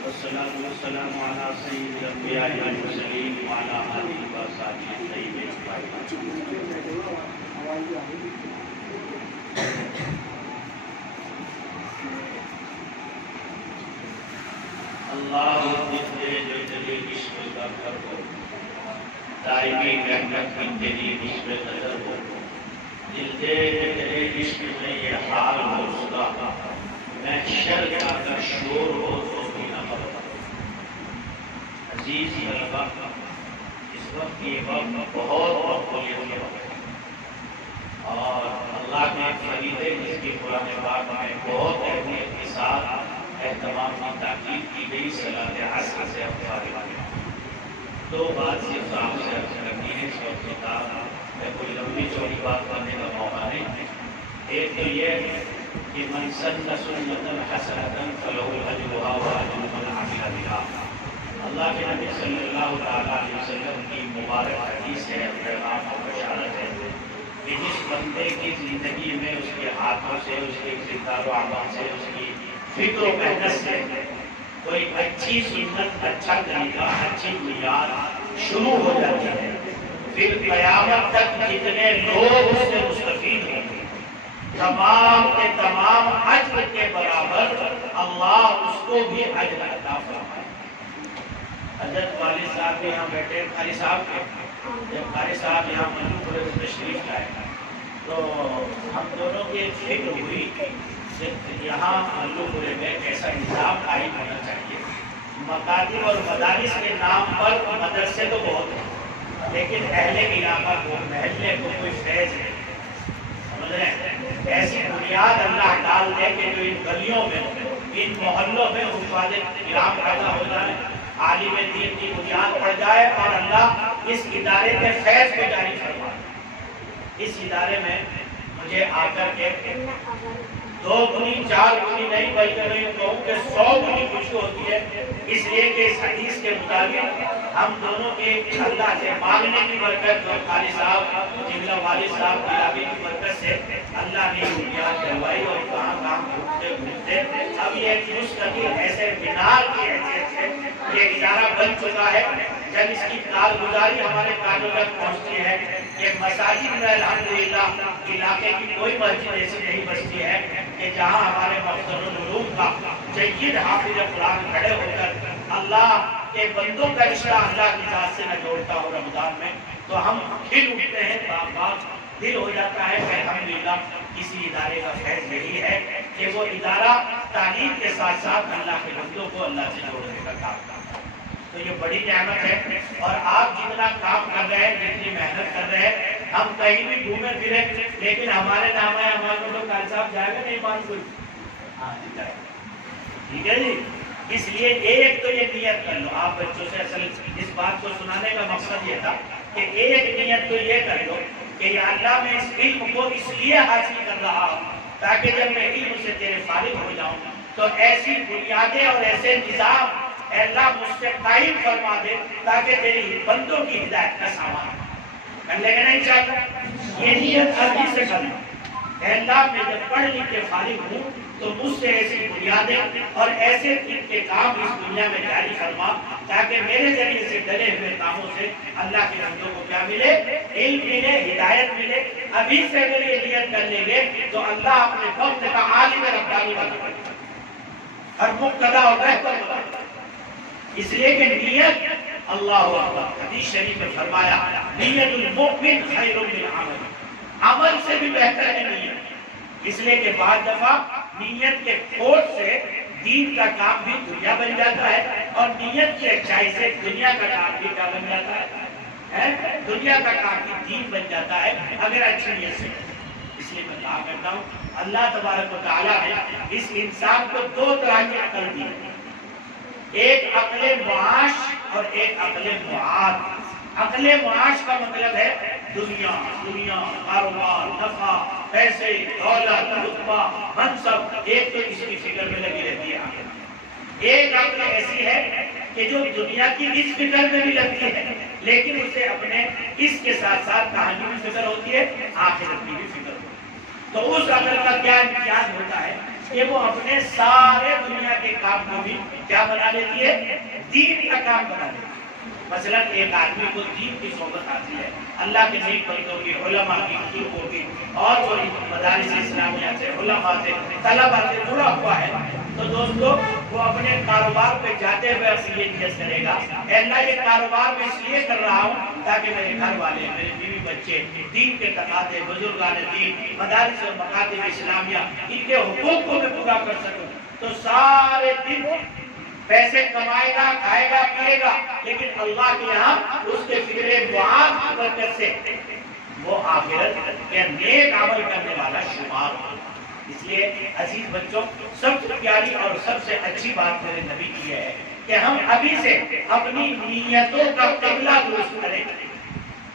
والصلاة والسلام على سيد الأنبياء والمرسلين وعلى آله وصحبه الطيبين اللہ جتنے جو تیرے عشق کا گھر ہو، دائمی محنت کی تیری عشق نظر ہو، دل دے تیرے عشق میں یہ حال ہو سکا، میں شر کا اگر شور ہو تو بھی نہ پڑتا۔ عزیز طلبہ، اس وقت یہ وقت بہت مقبولیت کے وقت ہے، اور اللہ کے فریضے جس کی قرآن پاک میں بہت اہمیت کے ساتھ اہتمام کی تاکید کی گئی صلاۃ عصر سے ہم فارغ ہوئے۔ دو بات صرف آپ سے عرض کرنی ہے اس وقت خطاب میں، کوئی لمبی چوڑی بات کرنے کا موقع نہیں۔ ایک تو یہ کہ من سن سنة حسنة فله أجرها وأجر من عمل بها۔ اللہ کے نبی صلی اللہ علیہ وسلم کی مبارک حدیث ہے، پیغام اور بشارت ہے کہ جس بندے کی زندگی میں اس کے ہاتھوں سے، اس کے کردار و اعمال سے، اس کی فکر و محنت سے کوئی اچھی سنت، اچھا طریقہ، اچھی بنیاد شروع ہو جاتی ہے، پھر قیامت تک جتنے لوگ اس سے مستفید ہوں گے، تمام کے تمام اجر کے برابر اللہ اس کو بھی اجر عطا فرمائے۔ حضرت والد صاحب بھی یہاں بیٹھے، قاری صاحب کے، جب قاری صاحب یہاں منو پورے تشریف لائے تو ہم دونوں کی فکر ہوئی کہ یہاں منو پورے میں ایسا نظام قائم ہونا چاہیے۔ مکاتب اور مدارس کے نام پر مدرسے تو بہت ہیں، لیکن اہل علاقہ کو، محلے کو کوئی فیض نہیں، سمجھ رہے ہیں؟ ایسی بنیاد اللہ ڈال دے کہ جو ان گلیوں میں، ان محلوں میں حفاظ کرام پیدا ہو جائے، عالم دین کی بنیاد پڑ جائے، اور اللہ اس ادارے کے فیض کو جاری فرمائے۔ اس ادارے میں مجھے آ کر کے 2 گنی 4 گنی نہیں بلکہ میں یہ کہوں کہ 100 گنی خوشی ہوتی ہے، اس لیے کہ اس حدیث کے مطابق ہم دونوں کے اللہ سے مانگنے کی برکت اور قاری صاحب جملہ والد صاحب کی برکت سے اللہ نے بنیاد ڈلوائی، اور کہاں کہاں گھومتے گھومتے اب یہ مستقل ایسے مینار کی حیثیت سے یہ ادارہ بن چکا ہے۔ جب اس کی کارگزاری ہمارے کانوں تک پہنچتی ہے کہ مساجد میں الحمدللہ علاقے کی کوئی مسجد ایسی نہیں بچتی ہے کہ جہاں ہمارے مفضل العلوم کا جید حافظ قرآن کھڑے ہو کر اللہ کے بندوں کا رشتہ اللہ کی ذات سے نہ جوڑتا ہو۔ رمضان میں تو ہم کھل اٹھتے ہیں، باغ دل ہو جاتا ہے کہ الحمدللہ کسی ادارے کا فیض یہی ہے کہ وہ ادارہ تعلیم کے ساتھ ساتھ اللہ کے بندوں کو اللہ سے جوڑنے کا کام کرتا ہے۔ تو یہ بڑی نعمت ہے، اور آپ جتنا کام کر رہے ہیں، جتنی محنت کر رہے ہیں، ہم کہیں بھی گھومے پھرے لیکن ہمارے نام ہے ہمارے تو قاری صاحب جائے گا نہیں مان کوئی، ہاں جی جائے گا، ٹھیک ہے جی۔ اس لیے ایک تو یہ نیت کر لو، آپ بچوں سے اصل اس بات کو سنانے کا مقصد یہ تھا کہ ایک نیت تو یہ کر لو کہ یا اللہ میں اس علم کو اس لیے حاصل کر رہا ہوں تاکہ جب میں علم سے تیرے فارغ ہو جاؤں تو ایسی بنیادیں اور ایسے نظام اے اللہ مجھ سے قائم فرما دے تاکہ تیری بندوں کی ہدایت کا سامان کر لے گا نہیں چاہتا۔ یہ نیت ابھی سے کرنا، اے اللہ میں جب پڑھ لکھ کے فارغ ہوں تو مجھ سے ایسی بنیادیں اور ایسے دن کے کام اس دنیا میں جاری فرما تاکہ میرے ذریعے سے ڈلے ہوئے کاموں سے اللہ کے بندوں کو کیا ملے؟ علم ملے، ہدایت ملے۔ ابھی سے اگر یہ نیت کر لیں گے تو اللہ اپنے فضل کا عالم ربانی بنا دے، ہر مقتدا اور رہبر بنا دے۔ اس لیے کہ نیت اللہ اکبر، حدیث شریف میں فرمایا نیت المؤمن خیر من عمل، عمل سے بھی بہتر ہے نیت۔ اس لیے کہ بعض دفعہ نیت کے کھوٹ سے دین کا کام بھی دنیا بن جاتا ہے، اور نیت کی اچھائی سے دنیا کا کام بھی کیا بن جاتا ہے؟ دنیا کا کام بھی دین بن جاتا ہے اگر اچھی نیت سے۔ اس لیے میں کہا کرتا ہوں اللہ تبارک و تعالیٰ نے اس انسان کو 2 طرح کی عقل دی، ایک عقل معاش اور ایک عقل معاد۔ عقل معاش کا مطلب ہے دنیا، کاروبار، نفع، پیسے، دولت، رتبہ، منصب، ایک تو اس کی فکر میں لگی رہتی ہے۔ ایک عقل ایسی ہے کہ جو دنیا کی اس فکر میں بھی لگتی ہے لیکن اسے اپنے اس کے ساتھ ساتھ کہانی بھی فکر ہوتی ہے، آخرت کی بھی فکر ہوتی ہے۔ تو اس عقل کا کیا امتیاز ہوتا ہے کہ وہ اپنے سارے دنیا کے کام کو بھی کیا بنا لیتی ہے؟ دین کا کام بنا لیتی ہے۔ مثلا ایک آدمی کو دین کی صحبت حاصل ہے، اللہ کے نیک بندوں کی، علماء کی، بزرگوں کی اور جو مدارس اسلامیہ سے، علماء سے، طلباء سے جڑا ہوا ہے، تو دوستو وہ اپنے کاروبار پہ جاتے ہوئے یہ نیت کرے گا، اے اللہ یہ کاروبار میں اس لیے کر رہا ہوں تاکہ میرے گھر والے، میرے بیوی بچے دین کے تقاضے، بزرگان دین، مدارس اور مکاتب اسلامیہ، ان کے حقوق کو میں پورا کر سکوں۔ تو سارے دن پیسے کمائے گا، کھائے گا، پیے گا، لیکن اللہ کے یہاں اس کے فکر معاد کی برکت سے وہ آخرت کے نیک عمل کرنے والا شمار ہو۔ اس لیے عزیز بچوں، سب سے پیاری اور سب سے اچھی بات میرے نبی کی ہے کہ ہم ابھی سے اپنی نیتوں کا قبلہ درست کریں۔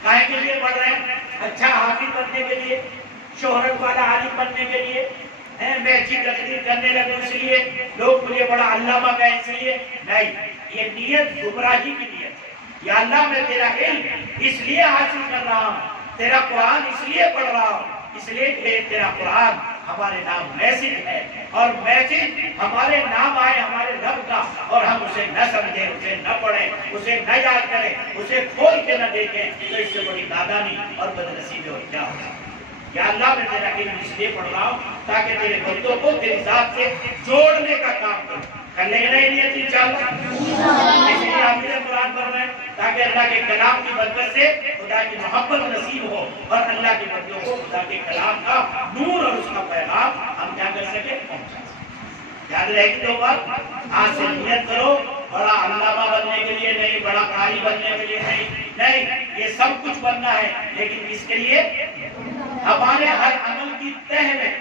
کائے کے لیے پڑھ رہے ہیں؟ اچھا حافظ بننے کے لیے، شہرت والا عالم بننے کے لیے، میں اچھی تقریر کرنے لگوں اس لیے، لوگ مجھے بڑا علامہ کہیں اس لیے نہیں، یہ نیت گمراہی کی نیت ہے۔ یا اللہ میں تیرا علم اس لیے حاصل کر رہا ہوں، تیرا قرآن اس لیے پڑھ رہا ہوں، اس لیے کہ تیرا قرآن ہمارے نام میسج ہے، اور میسج ہمارے نام آئے ہمارے رب کا، اور ہم اسے نہ سمجھیں، اسے نہ پڑھیں، اسے نہ یاد کریں، اسے کھول کے نہ دیکھیں، تو اس سے بڑی نادانی اور بدنصیبی اور کیا ہوگا۔ یا اللہ میں تیرا علم اس لیے پڑھ رہا ہوں تاکہ تیرے بندوں کو تیری ذات سے جوڑنے کا کام کروں۔ کر لیں گے نا یہ نیت انشاءاللہ؟ اس لیے آپ نے قرآن پڑھ رہے ہیں تاکہ اللہ کے کلام کی برکت سے خدا کی محبت نصیب ہو، اور اللہ کے بندوں کو خدا کے کلام کا نور اور اس کا پیغام ہم کیا کر سکیں؟ پہنچا سکیں۔ یاد رہے گی دو بات، آج سے نیت کرو، بڑا علامہ بننے کے لیے نہیں، بڑا قاری بننے کے لیے نہیں، یہ سب کچھ بننا ہے، لیکن اس کے لیے ہمارے ہر عمل کی تہ میں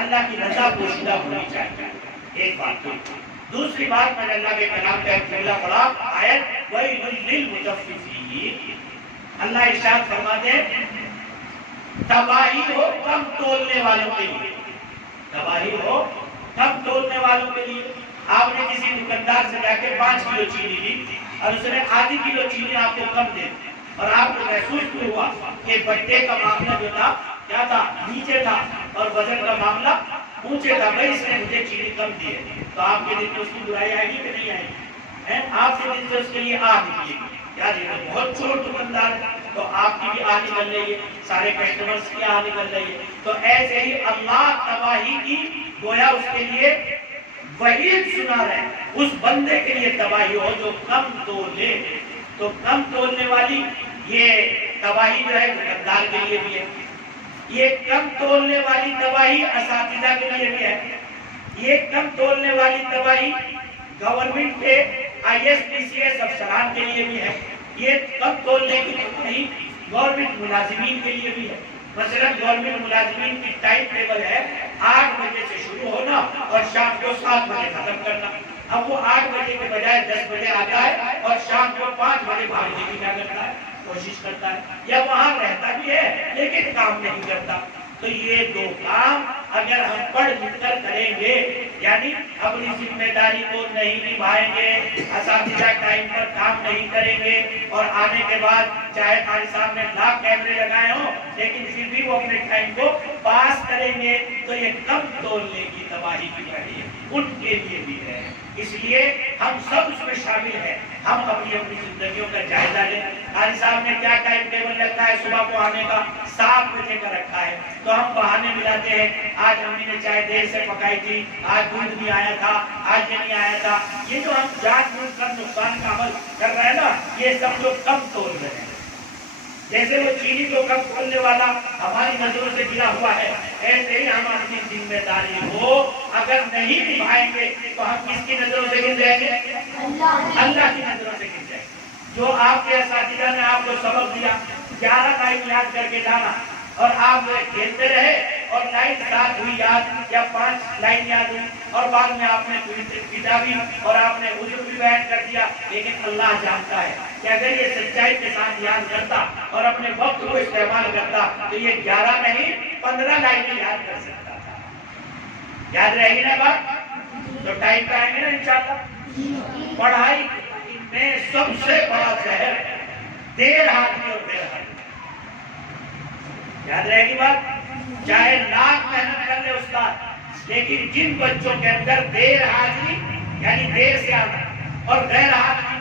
اللہ کی رضا پوشیدہ ہونی چاہیے۔ ایک بات تو دوسری بات، میں نے اللہ کے کلام کا ایک جملہ پڑھا، آیت وَيْلٌ لِّلْمُطَفِّفِينَ، اللہ ارشاد فرماتے ہیں تباہی ہو کم تولنے والوں کے لیے، تباہی ہو کم تولنے والوں کے لیے۔ آپ نے کسی دکاندار سے جا کے 5 کلو چینی لی اور اس نے آدھی کلو چینی آپ کو کم دے، اور آپ کو محسوس بھی ہوا کہ بٹے کا معاملہ جو تھا کیا تھا؟ نیچے تھا، اور وزن کا معاملہ اونچے تھا، بھائی اس نے مجھے چینی کم دی ہے، تو آپ کے دل میں اس کی برائی آئے گی کہ نہیں آئے گی؟ آپ کے دل سے اس کے لیے آہ نکلے گی، یار یہ بہت چھوٹ دکاندار ہے، تو آپ کی بھی آہ نکل رہی ہے، سارے کسٹمرز کی آہ نکل رہی ہے۔ تو ایسے ہی اللہ تباہی کی گویا اس کے لیے وعید سنا رہے ہیں، اس بندے کے لیے تباہی ہو جو کم تولے۔ تو کم تولنے والی یہ تباہی جو ہے دکاندار کے لیے بھی ہے، یہ کم تولنے والی تباہی اساتذہ کے لیے بھی ہے، یہ کم تولنے والی تباہی گورنمنٹ کے ISPCS افسران کے لیے بھی ہے، یہ کم تولنے کی تباہی گورنمنٹ ملازمین کے لیے بھی ہے۔ مثلا گورنمنٹ ملازمین کی ٹائم ٹیبل ہے 8 بجے سے شروع ہونا اور شام کو 7 بجے ختم کرنا، اب وہ 8 بجے کے بجائے 10 بجے آتا ہے اور شام کو 5 بجے بھاگنے کی کیا کرتا ہے؟ کوشش کرتا ہے، یا وہاں رہتا بھی ہے لیکن کام نہیں کرتا۔ تو یہ دو کام اگر ہم پڑھ لکھ کر کریں گے، یعنی اپنی ذمہ داری کو نہیں نبھائیں گے، اساتذہ ٹائم پر کام نہیں کریں گے، اور آنے کے بعد چاہے قاری صاحب نے لاکھ کیمرے لگائے ہوں لیکن پھر بھی وہ اپنے ٹائم کو پاس کریں گے، تو یہ کم تولنے کی تباہی کی گھڑی ان کے لیے بھی ہے۔ اس لیے ہم سب اس میں شامل ہیں، ہم اپنی زندگیوں کا جائزہ لیں۔ قاری صاحب نے کیا ٹائم ٹیبل رکھا ہے صبح کو آنے کا؟ 7 بجے کا رکھا ہے، تو ہم بہانے ملاتے ہیں، آج امی نے چائے دیر سے پکائی تھی، آج دودھ نہیں آیا تھا، آج یہ نہیں آیا تھا، یہ جو ہم جان بوجھ کر نقصان کا عمل کر رہے ہیں نا، یہ سب لوگ کم تول رہے ہیں۔ جیسے وہ چینی کو کم تولنے والا ہماری نظروں سے گرا ہوا ہے، ایسے ہی ہم اپنی ذمہ داری ہو اگر نہیں نبھائیں گے تو ہم کس کی نظروں سے گر جائیں گے؟ اللہ کی نظروں سے گر جائیں گے۔ جو آپ کے اساتذہ نے آپ کو سبق دیا، 11 لائن یاد کر کے جانا، اور آپ کھیلتے رہے اور لائن 7 ہوئی یاد یا 5 لائن یاد ہوئی، اور بعد میں آپ نے پیٹا بھی اور آپ نے عذر بھی بیان کر دیا، لیکن اللہ جانتا ہے کہ اگر یہ سچائی کے ساتھ یاد کرتا اور اپنے وقت کو استعمال کرتا تو یہ 11 نہیں 15 لائنیں یاد کر سکتا تھا۔ یاد رہے گی نا بات؟ تو ٹائم پہ آئیں گے نا انشاءاللہ۔ پڑھائی میں سب سے بڑا زہر دیر آدمی اور بیر آدمی. یاد رہے گی بات؟ چاہے لاکھ محنت کر لے استاد، لیکن جن بچوں کے اندر دیر حاضری یعنی دیر سے آنا اور غیر حاضری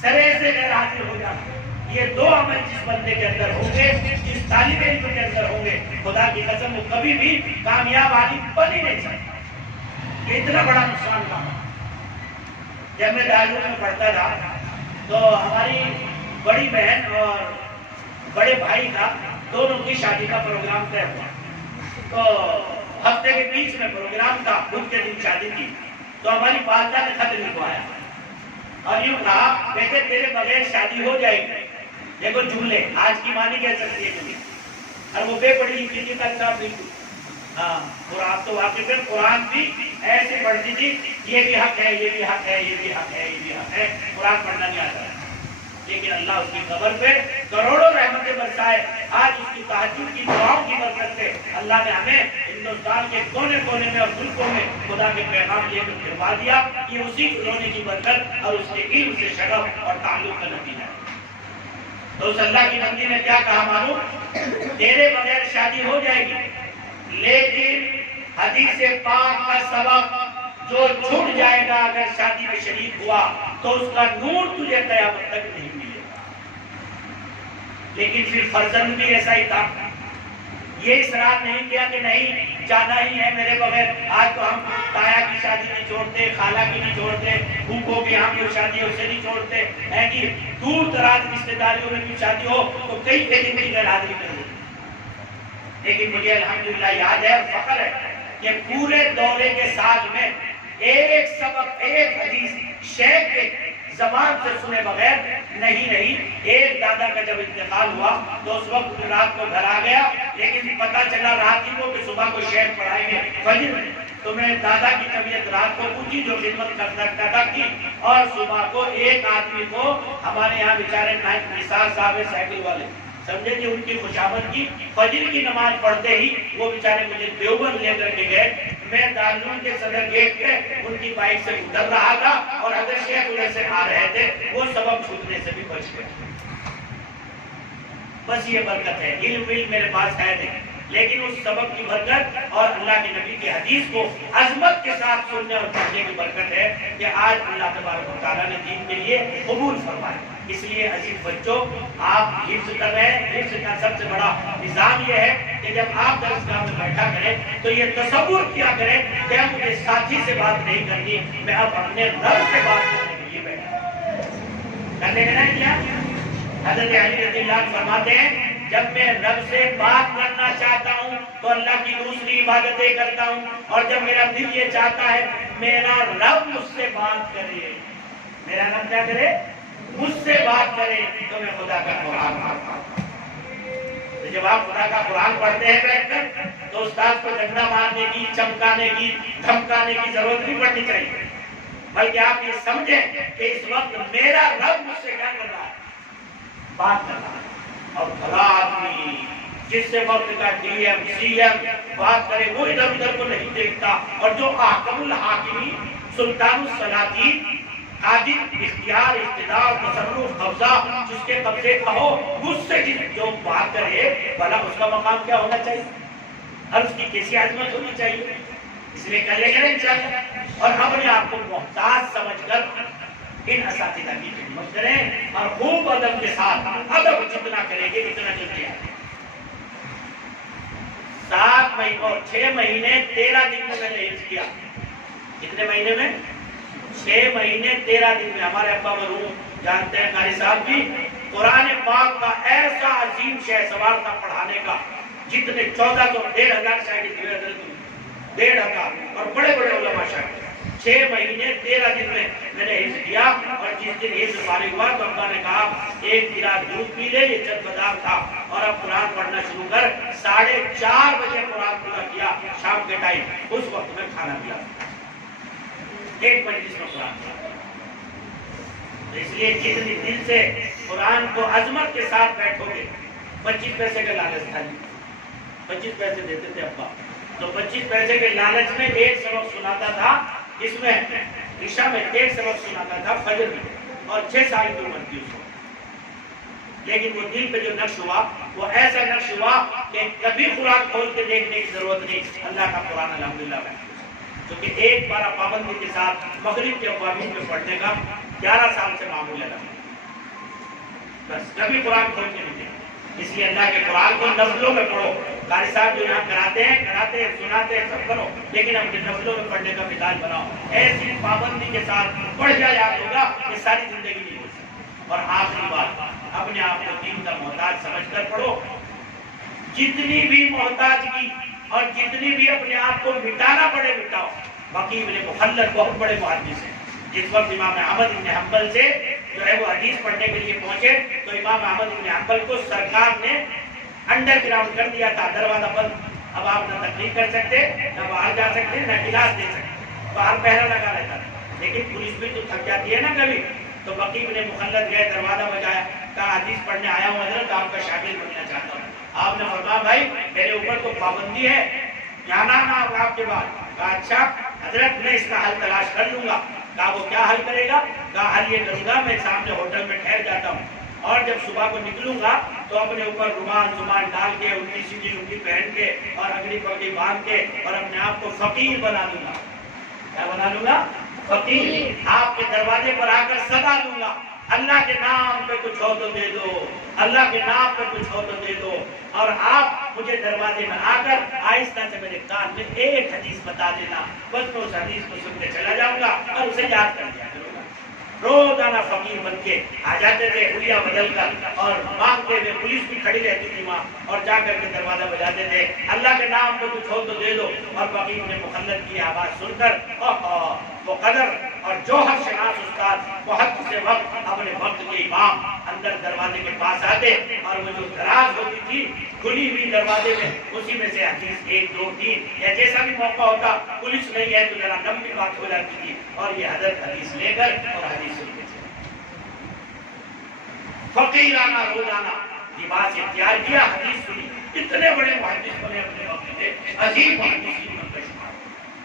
سرے سے غیر حاضر ہو جانا، یہ دو عمل جس بندے کے اندر ہوں گے، جس طالب علم کے اندر ہوں گے، خدا کی قسم وہ کبھی بھی کامیاب عالم بن ہی نہیں سکتا. یہ اتنا بڑا نقصان کام. جب میں دارالعلوم میں پڑھتا تھا تو ہماری بڑی بہن اور بڑے بھائی کا دونوں کی شادی کا پروگرام طے ہوا. تو ہفتے کے بیچ میں پروگرام تھا، بدھ کے دن شادی تھی. تو ہماری والدہ نے خط لکھوایا اور یوں کہا بیٹے تیرے بغیر شادی ہو جائے گی. دیکھو جملے آج کی ماں نہیں کہہ سکتی ہے کبھی. اور وہ بے پڑھی لکھی تھی کرتا بالکل. ہاں قرآن تو واقف ہے، قرآن بھی ایسے پڑھتی تھی، یہ بھی حق ہے، یہ بھی حق ہے، یہ بھی حق ہے، یہ بھی حق ہے. قرآن پڑھنا نہیں آتا ہے، لیکن اللہ اس کی قبر پہ کروڑوں رحمتیں برسائے. آج اس کی تہجد کی دعاؤں کی برکت سے اللہ نے ہمیں ہندوستان کے کونے کونے میں اور ملکوں میں خدا کے پیغام لے کر پھروا دیا. یہ اسی رونے کی برکت اور اس کے علم سے شغف اور تعلق کا نتیجہ ہے. تو اس اللہ کی بندی نے کیا کہا معلوم؟ تیرے بغیر شادی ہو جائے گی، لیکن حدیث پاک کا سبب جو چھوٹ جائے گا اگر شادی میں شریک ہوا تو اس کا نور تجھے قیامت تک نہیں ملے گا. لیکن پھر فرزند بھی ایسا ہی تھا. یہ اصرار نہیں کیا کہ نہیں جانا ہی ہے میرے بغیر. آج تو ہم تایا کی شادی نہیں چھوڑتے، خالہ کی نہیں چھوڑتے، پھوپھوں کی یہاں کی شادی ہے اسے نہیں چھوڑتے. ہے کہ دور دراز رشتے داریوں میں بھی شادی ہو تو کئی دن کی غیر حاضری کر دیتے. لیکن مجھے الحمدللہ یاد ہے اور فخر ہے کہ پورے دورے کے سال میں ایک سبق، ایک حدیث شیخ کے زبان سے سنے بغیر نہیں. ایک دادا کا جب انتقال ہوا تو اس وقت رات کو گھر آ گیا، لیکن پتا چلا رات ہی کو کہ صبح کو شیخ پڑھائیں گے فجر میں. تو میں دادا کی طبیعت رات کو پوچھی جو خدمت کر سکتا تھا کی، اور صبح کو ایک آدمی کو ہمارے یہاں بیچارے نائب نثار صاحب ہے سائیکل والے، سمجھے کہ ان کی خوشامد کی فجر کی نماز پڑھتے ہی وہ بیچارے مجھے دیوبند لے کر کے گئے. میں دارالعلوم کے صدر گیٹ پہ ان کی بائک سے اتر رہا تھا اور حضرت شیخ ادھر سے آ رہے تھے. وہ سبب چھوٹنے سے بھی بچ گئے. بس یہ برکت ہے. علم میرے پاس ہے نہیں، لیکن اس سبب کی برکت اور اللہ کے نبی کی حدیث کو عظمت کے ساتھ سننے اور پڑھنے کی برکت ہے کہ آج اللہ تبارک و تعالیٰ نے دین کے لیے قبول فرمایا. اس لیے عزیز بچوں، آپ حفظ کر رہے ہیں. حفظ کا سب سے بڑا نظام یہ ہے کہ جب آپ درسگاہ میں بیٹھا کریں تو یہ تصور کیا کریں کہ اب مجھے ساتھی سے بات نہیں کرنی، میں اب اپنے رب سے بات کرنے کے لیے بیٹھا. کرنے کا نہیں کیا؟ حضرت علی رضی اللہ عنہ فرماتے ہیں جب میں رب سے بات کرنا چاہتا ہوں تو اللہ کی دوسری عبادتیں کرتا ہوں، اور جب میرا دل یہ چاہتا ہے میرا رب مجھ سے بات کرے، میرا رب کیا کرے؟ مجھ سے بات کرے، تو میں خدا کا قرآن پڑھتا ہوں. جب آپ خدا کا قرآن پڑھتے ہیں بیٹھ کر تو استاد کو ڈنڈا مارنے کی، چمکانے کی، دھمکانے کی ضرورت نہیں پڑنی چاہیے، بلکہ آپ یہ سمجھیں کہ اس وقت میرا رب مجھ سے کیا کر رہا ہے؟ بات کر رہا ہے. اور بھلا آدمی جس سے وقت کا ڈی ایم سی ایم بات کرے وہ ادھر ادھر کو نہیں دیکھتا، اور جو احکم الحاکمین، سلطان السلاطین، قادر، اختیار، اقتدار، تصرف، قبضہ جس کے قبضے کا ہو، مجھ سے جو بات کرے بھلا اس کا مقام کیا ہونا چاہیے اور اس کی کیسی عظمت ہونی چاہیے. اس لیے کر لے کریں چاہیے اور اپنے آپ کو محتاج سمجھ کر ان اساتذہ کی خدمت کریں اور خوب ادب کے ساتھ. ادب جتنا کریں گے اتنا جلدی آئے. 7 مہینے اور 6 مہینے 13 دن میں نے حفظ کیا. کتنے مہینے میں؟ 6 مہینے 13 دن میں. ہمارے ابا مرحوم جانتے ہیں قاری صاحب بھی قرآن پاک کا ایسا عظیم شہ سوار تھا پڑھانے کا، جتنے 1400 1500 شاگرد ہوئے حضرت 1500 اور بڑے بڑے علماء شاگرد. 6 مہینے 13 دن میں نے حفظ کیا، اور جس دن حفظ فارغ ہوا تو ابا نے کہا ایک گلاس دودھ پی لے، یہ چند بدار تھا، اور اب قرآن پڑھنا شروع کر. 4:30 بجے قرآن پورا کیا شام کے ٹائم. اس وقت میں کھانا دیا ایک مجلس میں قرآن پڑھا. اس لیے جتنی دل سے قرآن کو عظمت کے ساتھ بیٹھو گے. 25 پیسے کا لالچ تھا، 25 پیسے دیتے تھے ابا، تو 25 پیسے کے لالچ میں ایک سبق سناتا تھا. اس میں عشاء میں ایک سبق سناتا تھا، فجر میں، اور 6 سال کی عمر تھی اس وقت، لیکن وہ دل پہ جو نقش ہوا وہ ایسا نقش ہوا کہ کبھی قرآن کھول کے دیکھنے کی ضرورت نہیں، اللہ کا قرآن الحمدللہ محفوظ، کیونکہ ایک بار پابندی کے ساتھ مغرب کے اوابین میں پڑھنے کا 11 سال سے معمول ہے، بس کبھی قرآن کھول کے نہیں دیکھا۔ اس لیے اللہ کے قرآن کو نفلوں میں پڑھو، قاری صاحب جو یہاں کراتے ہیں سناتے ہیں سب کرو، لیکن اپنے نفلوں میں پڑھنے کا مثال بناؤ، ایسی پابندی کے ساتھ پڑھ جا یاد ہوگا کہ ساری زندگی نہیں ہو سکتی۔ اور آخری بات، اپنے آپ کو دین کا محتاج سمجھ کر پڑھو، جتنی بھی محتاجگی اور جتنی بھی اپنے آپ کو مٹانا پڑے مٹاؤ۔ وکیع بن مخلد بہت بڑے محدث ہیں، جس وقت امام احمد بن حنبل سے جو ہے وہ حدیث پڑھنے کے لیے پہنچے تو امام احمد بن حنبل کو سرکار نے انڈر گراؤنڈ کر دیا تھا، دروازہ بند، اب آپ نہ تقریر کر سکتے، نہ باہر جا سکتے، نہ کلاس دے سکتے، باہر پہرا لگا رہتا تھا، لیکن پولیس بھی تو تھک جاتی ہے نا کبھی، تو وکیع بن مخلد گئے، دروازہ بجایا، کہا حدیث پڑھنے آیا ہوں حضرت، آپ کا شاگرد بننا چاہتا ہوں۔ آپ نے فرمایا بھائی میرے اوپر تو پابندی ہے، جانا نہ ہوگا آپ کے بعد۔ کہا اچھا حضرت میں اس کا حل تلاش کر لوں گا۔ کہا وہ کیا حل کرے گا؟ کہا حل یہ کروں گا میں سامنے ہوٹل میں ٹھہر جاتا ہوں، اور جب صبح کو نکلوں گا تو اپنے اوپر رومال ڈال کے، الٹی سیدھی لنگی پہن کے اور اگلی پگڑی باندھ کے اور اپنے آپ کو فقیر بنا لوں گا۔ کیا بنا لوں گا؟ فقیر۔ آپ کے دروازے پر آ کر صدا دوں گا، اللہ کے نام پہ کچھ ہو تو دے دو، اللہ کے نام پہ کچھ ہو تو دے دو، اور آپ مجھے دروازے میں آ کر آہستہ سے میرے کان میں ایک حدیث بتا دینا، بس میں اس حدیث کو سن کے چلا جاؤں گا اور اسے یاد کر لیا کروں گا۔ روزانہ فقیر بن کے آ جاتے تھے، حلیہ بدل کر، اور مانگتے ہوئے، پولیس بھی کھڑی رہتی تھی وہاں، اور جا کر کے دروازہ بجاتے تھے، اللہ کے نام پہ کچھ ہو تو دے دو، اور وکیع بن مخلد کی آواز سن کر وہ قدر اور جوہر شناس استاد بہت سے وقت اپنے وقت کے امام اندر دروازے کے پاس آتے، اور وہ جو دراز ہوتی تھی کھلی ہوئی دروازے میں، اسی میں سے حدیث 1 2 3 یا جیسا بھی موقع ہوتا، پولیس نہیں ہے تو ذرا لمبی بات ہو جاتی تھی، اور یہ حضرت حدیث لے کر اور حدیث سن کے فقیرانہ روزانہ لباس اختیار کیا، حدیث سنی، اتنے بڑے محدث بنے اپنے وقت کے، عجیب محدثین میں کا شمار۔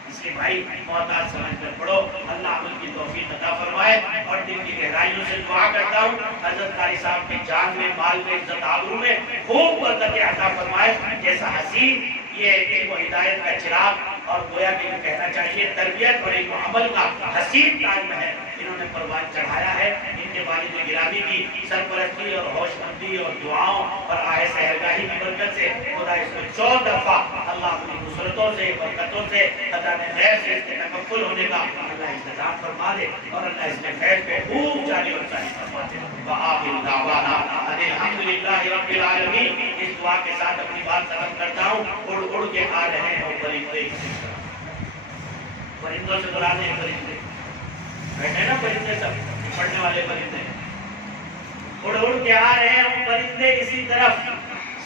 اس کے بھائی محتاج سمجھ کر پڑھو، اللہ عمل کی توفیق عطا فرمائے، اور دل کی گہرائیوں سے دعا کرتا ہوں حضرت قاری صاحب کی جان میں، مال میں، عزت آبرو میں خوب برکت عطا فرمائے، جیسا حسین یہ علم و ہدایت کا چراغ، اور گویا کہ یہ کہنا چاہیے تربیت اور علم و عمل کا حسین تاج محل انہوں نے پروان چڑھایا ہے۔ ان کے والد گرامی کی سرپرستی اور ہوش مندی اور دعاؤں اور آہ سحرگاہی کی برکت سے خدا اس کو 14 دفعہ اللہ اپنی نصرتوں سے، برکتوں سے، خزانہ خیر سے اس کے تکفل ہونے کا اللہ انتظام فرما دے، اور اللہ اس کے خیر پہ خوب جاری اور ساری فرما دے۔ وآخر دعوانا ان الحمدللہ رب العالمین۔ اس دعا کے ساتھ اپنی بات ختم کرتا ہوں۔ اڑ اڑ کے آ رہے ہیں وہ پرندے، پرندوں سے مراد ہے پرندے، بیٹھے نا پرندے سب پڑھنے والے پرندے، اڑ اڑ کے آ رہے ہیں وہ پرندے اسی طرف۔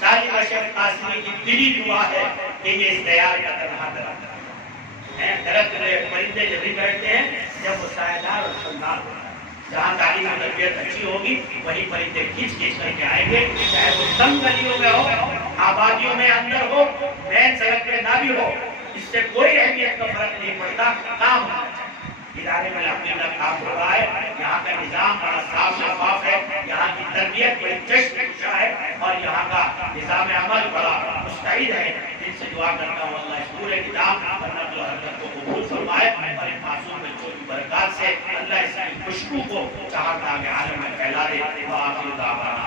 سالم اشرف قاسمی کی دلی دعا ہے کہ یہ اختیار کا تنہا درخت ہے۔ درخت میں پرندے جب بھی بیٹھتے ہیں جب وہ سایہ دار اور ٹھنڈا ہوتا ہے، جہاں تعلیم و تربیت اچھی ہوگی وہی پرندے کھینچ کھینچ کر کے آئیں گے، چاہے وہ تنگ گلیوں میں ہو، آبادیوں میں اندر ہو، مین سڑک پہ نہ بھی ہو، اس سے کوئی اہمیت کا فرق نہیں پڑتا، کام ہونا چاہیے۔ ادارے میں الحمدللہ کام ہو رہا ہے، یہاں کا نظام بڑا صاف شفاف ہے، یہاں کی تربیت بڑی جشن خوشا ہے، اور یہاں کا نظام عمل بڑا مستعد ہے۔ جن سے دعا کرتا ہوں اللہ اس پورے نظام اور نقل و حرکت کو قبول فرمائے، اور ان معصوم بچوں کی برکات سے اللہ اس کی خوشبو کو چہارتا کے عالم میں پھیلا دے۔ وآخر دعوانا